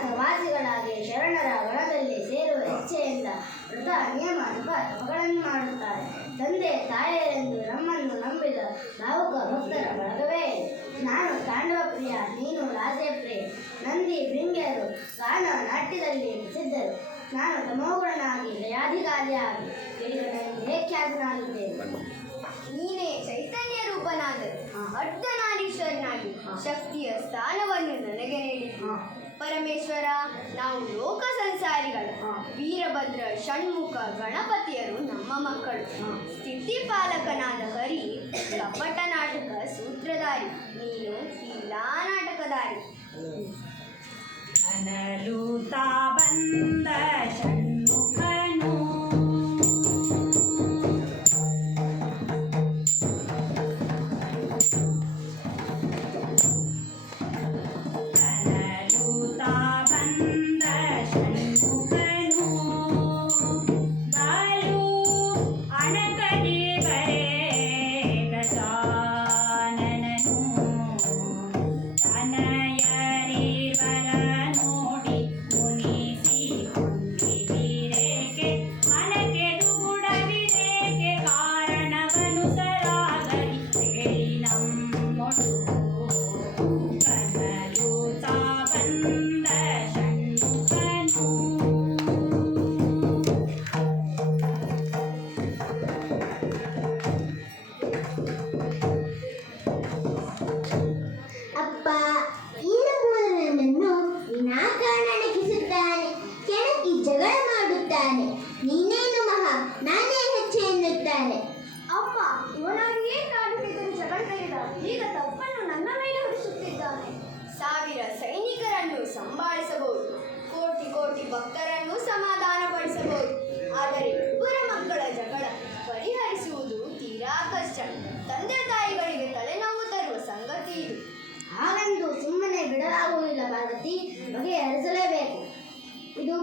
ಪ್ರವಾಸಿಗಳಾಗಿ ಶರಣರ ಗಣದಲ್ಲಿ ಸೇರುವ ಇಚ್ಛೆಯಿಂದ ವೃತ ನಿಯಮ ತಪಗಳನ್ನು ಮಾಡುತ್ತಾರೆ. ತಂದೆ ತಾಯರೆಂದು ನಮ್ಮನ್ನು ನಂಬಿದ ಭಾವುಕ ಭಕ್ತರ ಬಳಗವೇ ನಾನು ತಾಂಡವ ಪ್ರಿಯ ನೀನು ರಾಜೇ ಪ್ರಿಯ. ನಂದಿ ಬಿಂಗ್ಯರು ಗಾನ ನಾಟ್ಯದಲ್ಲಿ ನಿಂತಿದ್ದರು ನಾನು ತಮೋಗುಣನಾಗಿ ಜಯಾಧಿಕಾರಿಯಾಗಿ ಖ್ಯಾತನಾಗಿದ್ದೇನೆ ನೀನೇ ಚೈತನ್ಯ ರೂಪನಾದರು ಅರ್ಧನಾರೀಶ್ವರನಾಗಿ ಶಕ್ತಿಯ ಸ್ಥಾನವನ್ನು ನನಗೆ ನೀಡಿ ಪರಮೇಶ್ವರ, ನಾವು ಲೋಕ ಸಂಸಾರಿಗಳು. ವೀರಭದ್ರ, ಷಣ್ಮುಖ, ಗಣಪತಿಯರು ನಮ್ಮ ಮಕ್ಕಳು. ಸ್ಥಿತಿಪಾಲಕನಾದ ಹರಿ ಕಪಟ ನಾಟಕ, ಸೂತ್ರಧಾರಿ. ನೀನು ಇಲ್ಲ ನಾಟಕಧಾರಿ. ಅನಲೂತಾ ಬಂದ you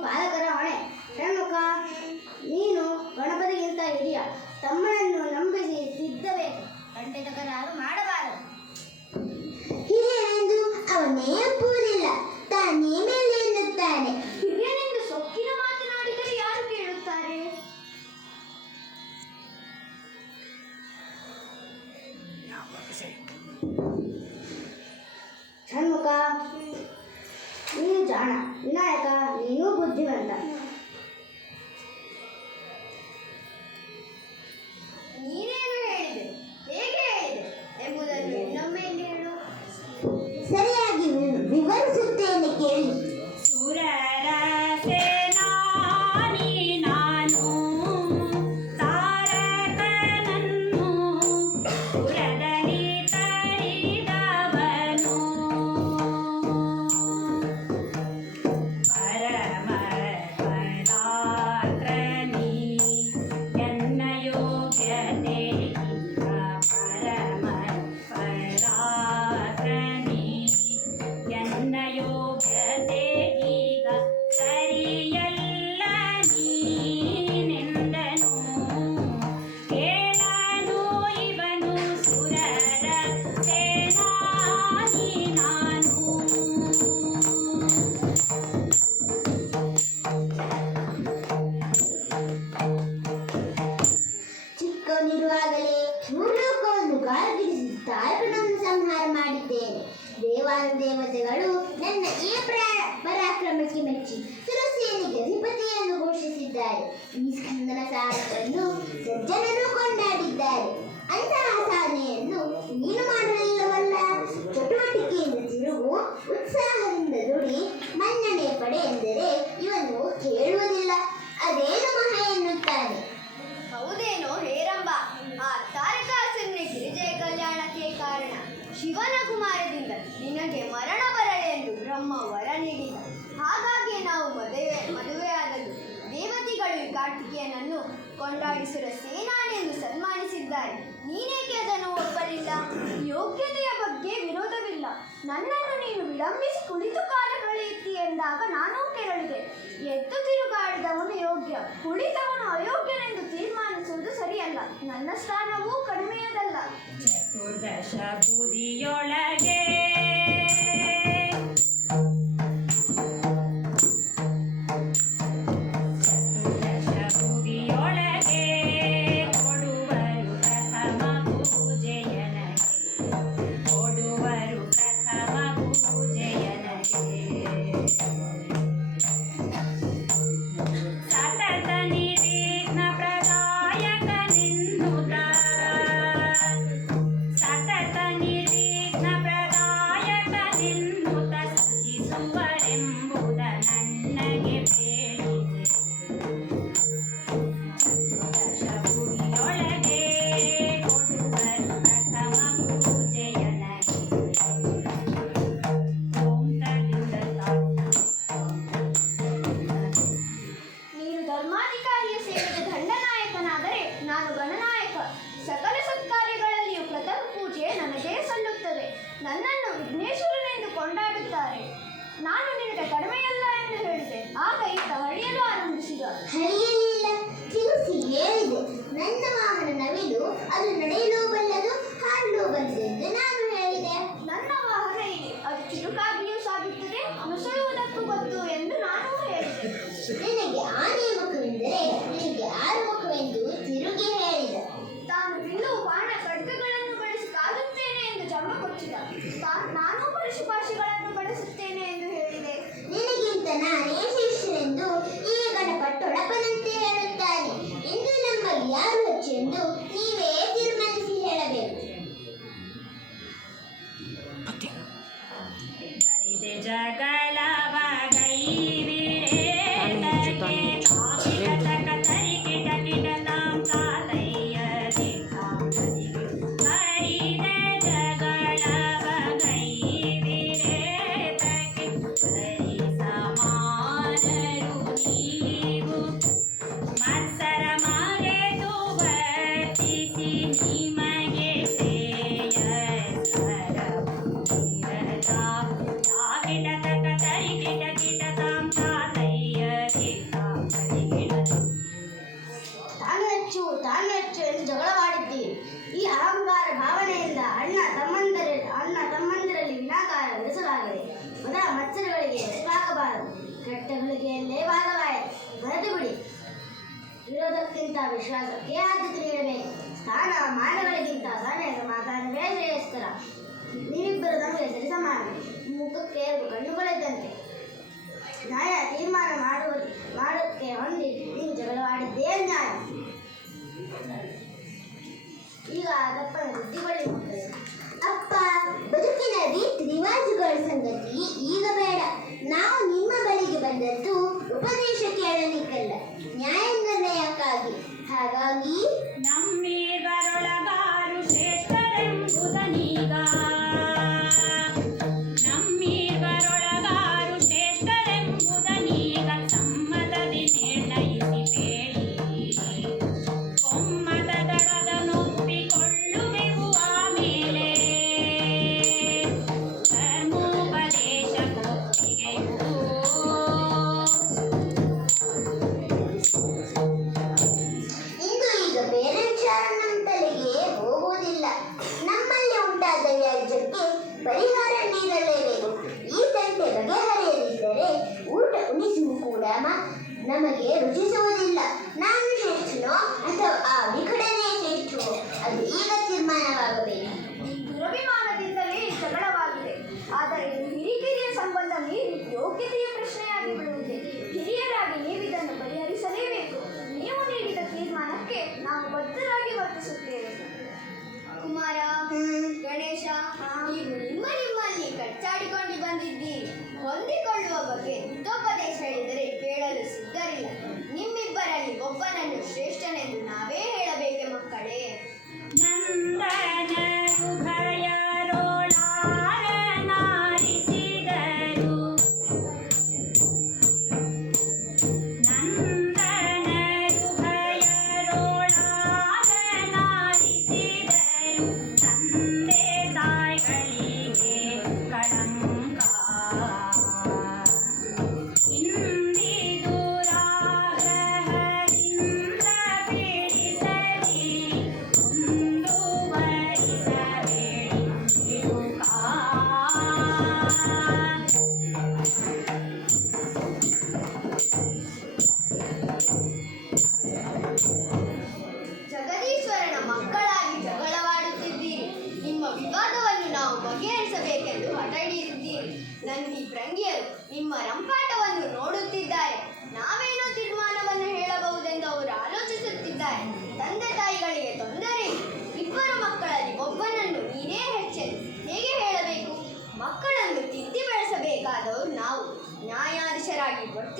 ಇದು ಉತ್ಸಾಹದಿಂದ ದುಡಿ ಮನ್ನಣೆ ಎಂದರೆ ಇವನು ಕೇಳುವುದಿಲ್ಲ. ಅದೇನು ಮಹ ಎನ್ನುತ್ತಾನೆ ಹೌದೇನೋ ಹೇರಂಬ. ಆ ತಾರಕಾಸುರನೇ ಗಿರಿಜಯ ಕಲ್ಯಾಣಕ್ಕೆ ಕಾರಣ ಶಿವನ ಕುಮಾರದಿಂದ ನಿನಗೆ ಮರಣ ಬರಲಿ ಎಂದು ಬ್ರಹ್ಮ ವರ ನೀಡಿದ. ಹಾಗಾಗಿ ನಾವು ಮದುವೆ ಮದುವೆಯಾದದ್ದು ದೇವತೆಗಳು ಕಾರ್ತಿಕೇಯನನ್ನು ಕೊಂಡಾಡಿಸುವ ಸೇನಾನೆಂದು ಸನ್ಮಾನಿಸಿದ್ದಾರೆ. ನೀನೇಕೆ ಅದನ್ನು ಒಪ್ಪಲಿಲ್ಲ ಯೋಗ್ಯತೆಯ ಬಗ್ಗೆ ವಿರೋಧವಿಲ್ಲ. ನನ್ನನ್ನು ನೀನು ವಿಳಂಬಿಸಿ ಕುಳಿತು ಕಾಲ ಕಳೆಯುತ್ತಿ ಎಂದಾಗ ನಾನು ಕೆರಳಿದೆ. ಎದ್ದು ತಿರುಗಾಡಿದವನು ಯೋಗ್ಯ. ಕುಳಿತವನು ಅಯೋಗ್ಯನೆಂದು ತೀರ್ಮಾನಿಸುವುದು ಸರಿಯಲ್ಲ. ನನ್ನ ಸ್ಥಾನವೂ ಕಡಿಮೆಯದಲ್ಲ. ಚತುರ್ದಶ ಬುದಿಯೊಳಗೆ ಅವನಿಗೆ ಆನೆಯ ನಿನಗೆ ಯಾರು ಮಕ್ಕಳು ತಿರುಗಿ ಹೇಳಿದ ತಾನು ಬಿಲ್ಲು ಬಾಣ ಖಡ್ಗಗಳನ್ನು ಬಳಸಿ ಕಾದುತ್ತೇನೆ ಎಂದು ಜನ್ಮ ಕೊಚ್ಚಿದ. ನಾನು ಪುರುಷ ಕೆಟ್ಟ ಗಳಿಗೆಯಲ್ಲೇ ಭಾಗವಾಯಿತು ಮರೆತುಬಿಡಿ ವಿರೋಧಕ್ಕಿಂತ ವಿಶ್ವಾಸಕ್ಕೆ ಆದ್ಯತೆ ನೀಡಬೇಕು. ಸ್ಥಾನ ಮಾನಗಳಿಗಿಂತ ಸನ್ಯಾಸ ಮಾತಾಡವೇ ಶ್ರೇಯಸ್ಕರ. ನೀವಿಬ್ಬರು ನಮಗೆ ಸರಿ ಸಮಾನ ಮುಖಕ್ಕೆ ಕಣ್ಣುಗಳಿದ್ದಂತೆ. ನ್ಯಾಯ ತೀರ್ಮಾನ ಮಾಡುವ ಮಾಡೋಕ್ಕೆ ಹೊಂದಿ ನೀನು ಜಗಳವಾಡಿದ್ದೇ ನ್ಯಾಯ. ಈಗ ಅದಪ್ಪನ ಬಳಿ ಅಪ್ಪ, ಬದುಕಿನ ರೀತಿ ರಿವಾಜುಗಳ ಸಂಗತಿ ಈಗ ಬೇಡ. ನಾವು ಬಂದದ್ದು ಉಪದೇಶ ಕೇಳಲಿಕ್ಕಲ್ಲ. ನ್ಯಾಯ ನಿರ್ಣಯಕ್ಕಾಗಿ. ಹಾಗಾಗಿ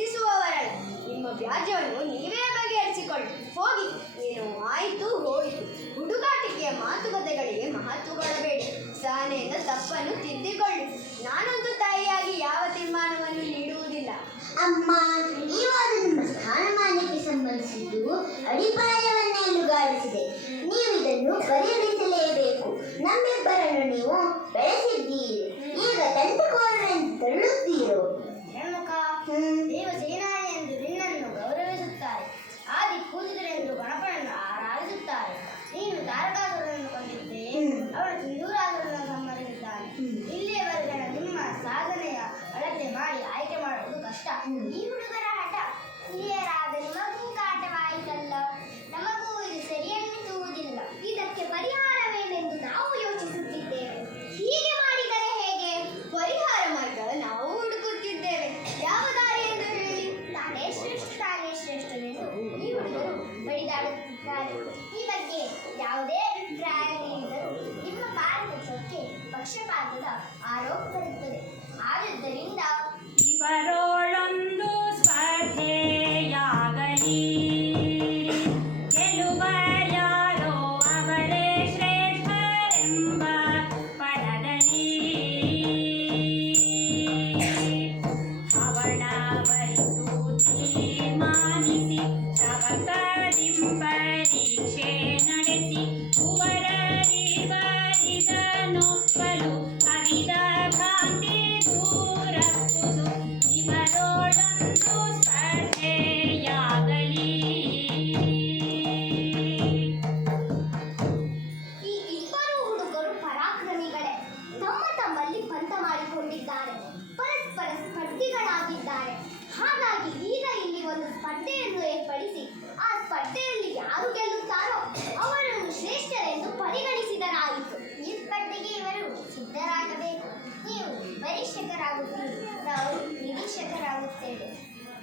ವರ್ತಿಸುವವರಲ್ಲ ನಿಮ್ಮ ವ್ಯಾಜ್ಯವನ್ನು ನೀವೇ ಬಗೆಹರಿಸಿಕೊಳ್ಳಿ. ಹೋಗಿ. ಏನು ಆಯಿತು, ಹೋಯಿತು. ಹುಡುಗಾಟಿಕೆಯ ಮಾತುಕತೆಗಳಿಗೆ ಮಹತ್ವ ಕೊಡಬೇಡಿ. ಸಹನೆಯಿಂದ ತಪ್ಪನ್ನು ತಿದ್ದಿಕೊಳ್ಳಿ. ನಾನೊಂದು ತಾಯಿಯಾಗಿ ಯಾವ ತೀರ್ಮಾನವನ್ನು ನೀಡುವುದಿಲ್ಲ. ಅಮ್ಮ, ನೀವು ನಿಮ್ಮ ಸ್ಥಾನಮಾನಕ್ಕೆ ಸಂಬಂಧಿಸಿದ್ದು ಅಡಿಪಾಯವನ್ನೇ ಇಲುಗಾಡಿಸಿದೆ ನೀವು ಇದನ್ನು ಪರಿಹರಿಸಲೇಬೇಕು ನಮ್ಮಿಬ್ಬರನ್ನು ನೀವು ಬೆಳೆಸಿದ್ದೀರಿ. ಈಗ ತಂಟೆಕೋರನ್ನು ತಳ್ಳುತ್ತೀರೋ ದೇವಸೇನಾನಿ ಎಂದು ನಿನ್ನನ್ನು ಗೌರವಿಸುತ್ತಾರೆ. ಆದಿ ಪೂಜಿತರೆಂದು ಗಣಪನನ್ನು ಆರಾಧಿಸುತ್ತಾರೆ. ನೀನು ತಾರಕಾಸುರನನ್ನು ಕೊಂದಿದ್ದೆ ಅವನು ಸಿಂಧೂರಾಸುರನನ್ನು ಸಂಹರಿಸಿದ್ದಾನೆ. ಇಲ್ಲಿಯವರೆಗಿನ ನಿಮ್ಮ ಸಾಧನೆಯ ಅಳತೆ ಮಾಡಿ ಆಯ್ಕೆ ಮಾಡುವುದು ಕಷ್ಟ.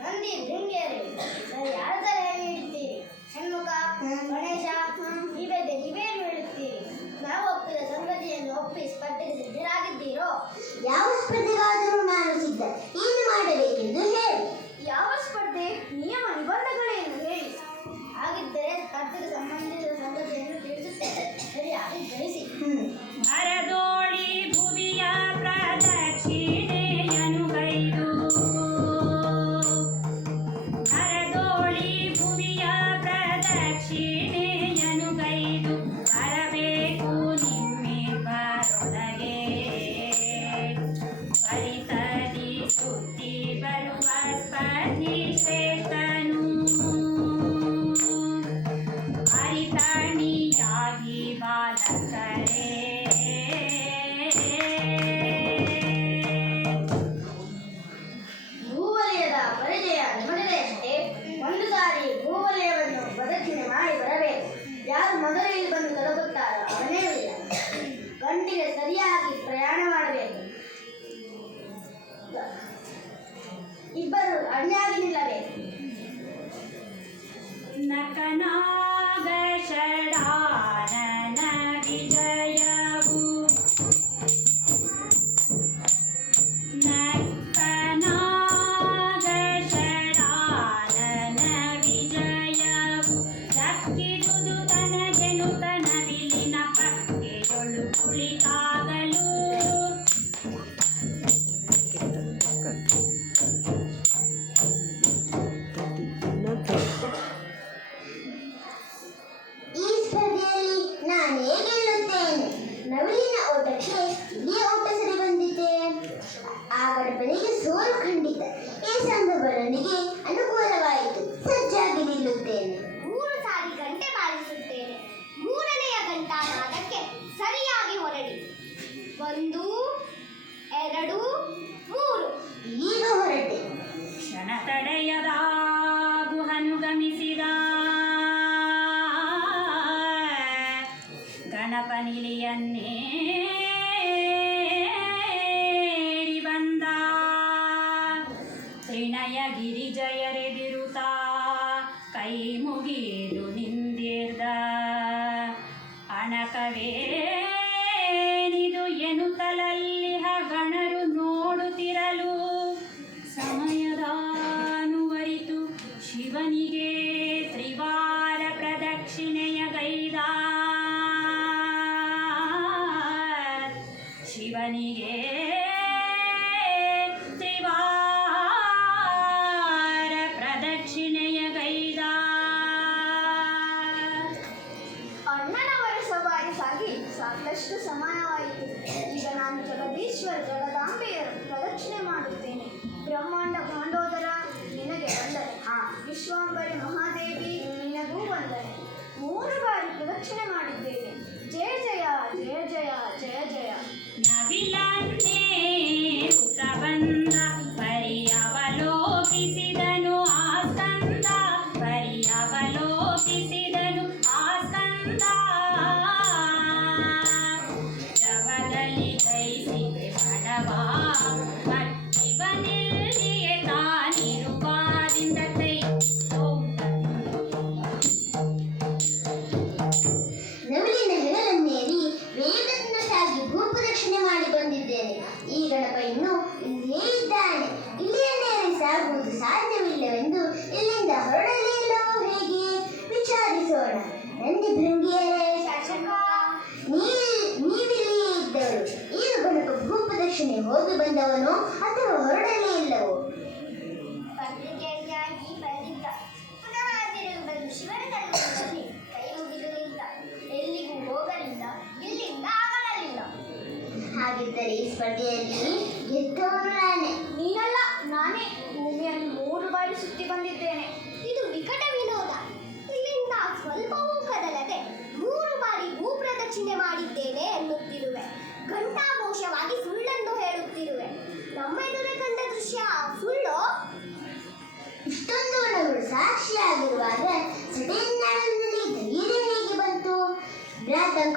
ನಂದಿ ಭೃಂಗಿಯರೇ ಯಾರ ತರ ಹೇಳುತ್ತೀರಿ ಹೆಣ್ಣುಕ ಗಣೇಶ ಈ ಬಗ್ಗೆ ನೀವೇನು ಹೇಳುತ್ತೀರಿ? ನಾವು ಒಪ್ಪಿದ ಸಂಗತಿಯನ್ನು ಒಪ್ಪಿ ಸ್ಪರ್ಧೆಗೆ ಯಾವ ಇಬ್ಬರು ಅಡಿಯಾಗಿ ನಿಲ್ಲಬೇಕು ನಕನಾಗ I mean.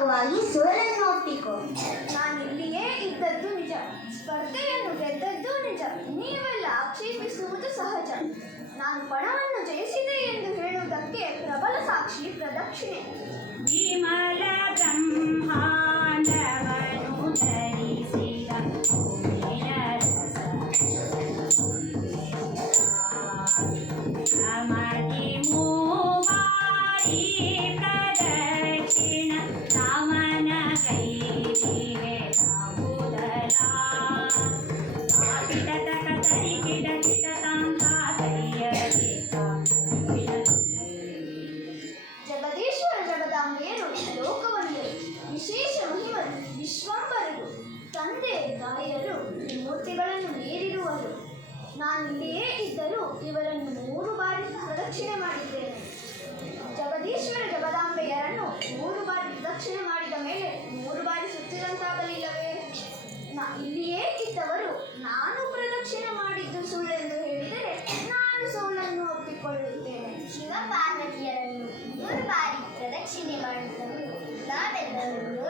ವೇಗವಾಗಿ ಸೋಲನ್ನೊಪ್ಪಿಕೊ ನಾನು ಇಲ್ಲಿಯೇ ಇದ್ದದ್ದು ನಿಜ. ಸ್ಪರ್ಧೆಯನ್ನು ಗೆದ್ದದ್ದು ನಿಜ. ನೀವೆಲ್ಲ ಆಕ್ಷೇಪಿಸುವುದು ಸಹಜ. ನಾನು ಪಣವನ್ನು ಜಯಿಸಿದೆ ಎಂದು ಹೇಳುವುದಕ್ಕೆ ಪ್ರಬಲ ಸಾಕ್ಷಿ ಪ್ರದಕ್ಷಿಣೆ.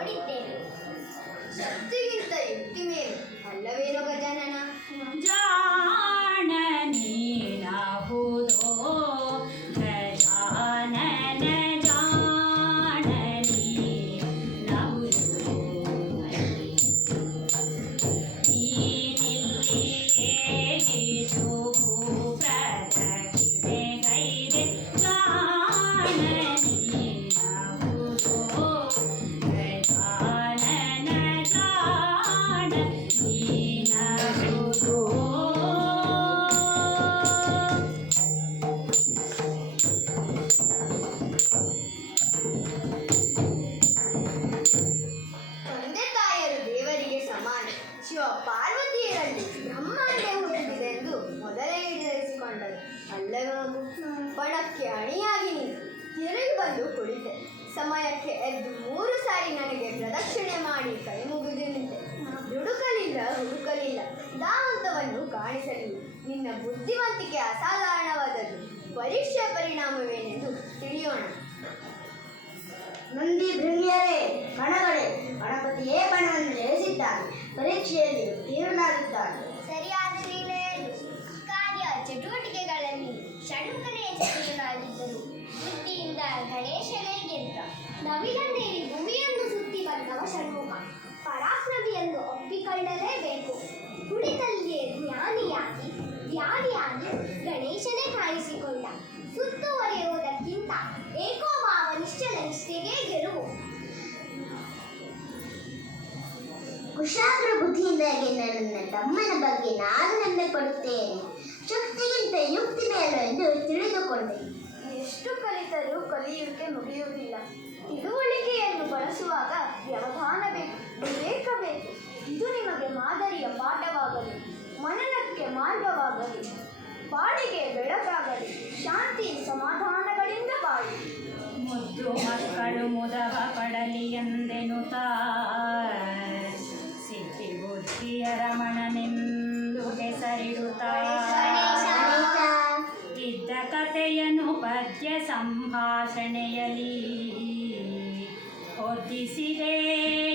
ನಾವೆಲ್ಲರೂ ನೋಡಿದ್ದೇವೆ ಶಕ್ತಿಗಿಂತ ಯುಕ್ತಿ ಮೇಲು ಅಲ್ಲವೇನೋ ಗಜಾನನ ಬುದ್ಧಿವಂತಿಕೆ ಅಸಾಧಾರಣವಾದದ್ದು. ಪರೀಕ್ಷೆಯ ಪರಿಣಾಮವೇನೆಂದು ತಿಳಿಯೋಣ. ನಂದಿ ಭೃಂಗಿಯರೇ ಕಣಗಳೇ, ಗಣಪತಿಯೇ ಬಣವನ್ನು ಜಯಿಸಿದ್ದಾನೆ ಪರೀಕ್ಷೆಯಲ್ಲಿ ತೀರ್ಣಾಗಿದ್ದಾನೆ ಸರಿಯಾದ ಕಾರ್ಯ ಚಟುವಟಿಕೆಗಳಲ್ಲಿ ಷಣ್ಮುಖನೇ ಯಶಸ್ವಿಯಾಗಿದ್ದರು. ಬುದ್ಧಿಯಿಂದ ಗಣೇಶನೇ ಗೆದ್ದ. ನವಿಲನ್ನೇರಿ ಭೂಮಿಯನ್ನು ಸುತ್ತಿ ಬಂದವ ಷಣ್ಮುಖ. ಪರಾಕ್ರಮಿಯನ್ನು ಒಪ್ಪಿಕೊಳ್ಳಲೇಬೇಕು. ಕುಡಿತಲ್ಲಿಯೇ ಜ್ಞಾನಿಯಾಗಿ ಧ್ಯಾನಿಯಾಗಿ ಗಣೇಶನೇ ಕಾಣಿಸಿಕೊಂಡ? ಸುತ್ತುವರಿಯುವುದಕ್ಕಿಂತ ಏಕೋಭಾವ ನಿಶ್ಚಲ ನಿಷ್ಠೆಗೆ ಗೆಲುವು. ಕುಶಾಗ್ರ ಬುದ್ಧಿಯಿಂದ ಗೆದ್ದ ನನ್ನ ತಮ್ಮನ ಬಗ್ಗೆ ನಾನು ಹೆಮ್ಮೆ ಪಡುತ್ತೇನೆ. ಶಕ್ತಿಗಿಂತ ಯುಕ್ತಿ ಮೇಲು ಎಂದು ತಿಳಿದುಕೊಂಡೆ. ಎಷ್ಟು ಕಲಿತರೂ ಕಲಿಯುವಿಕೆ ಮುಗಿಯುವುದಿಲ್ಲ ತಿಳುವಳಿಕೆಯನ್ನು ಬಳಸುವಾಗ ವ್ಯವಧಾನ ಬೇಕು, ವಿವೇಕ ಬೇಕು. ಇದು ನಿಮಗೆ ಮಾದರಿಯ ಪಾಠವಾಗ ಮಾರ್ಗವಾಗಲಿ. ಬಾಳಿಗೆ ಬೆಳಕಾಗಲಿ ಶಾಂತಿ ಸಮಾಧಾನಗಳಿಂದ ಬಾಳಿ. ಮುದ್ದು ಮಕ್ಕಳು ಮುದವ ಪಡಲಿ ಎಂದೆನು ಸಿದ್ಧಿ ಬುದ್ಧಿಯ ರಮಣನೆಂದು ಹೆಸರಿಡುತ್ತಾ. ಇದ್ದ ಕಥೆಯನ್ನು ಪದ್ಯ ಸಂಭಾಷಣೆಯಲಿ ಹೊದ್ದಿಸಿದೆ ಯಕ್ಷಗಾನ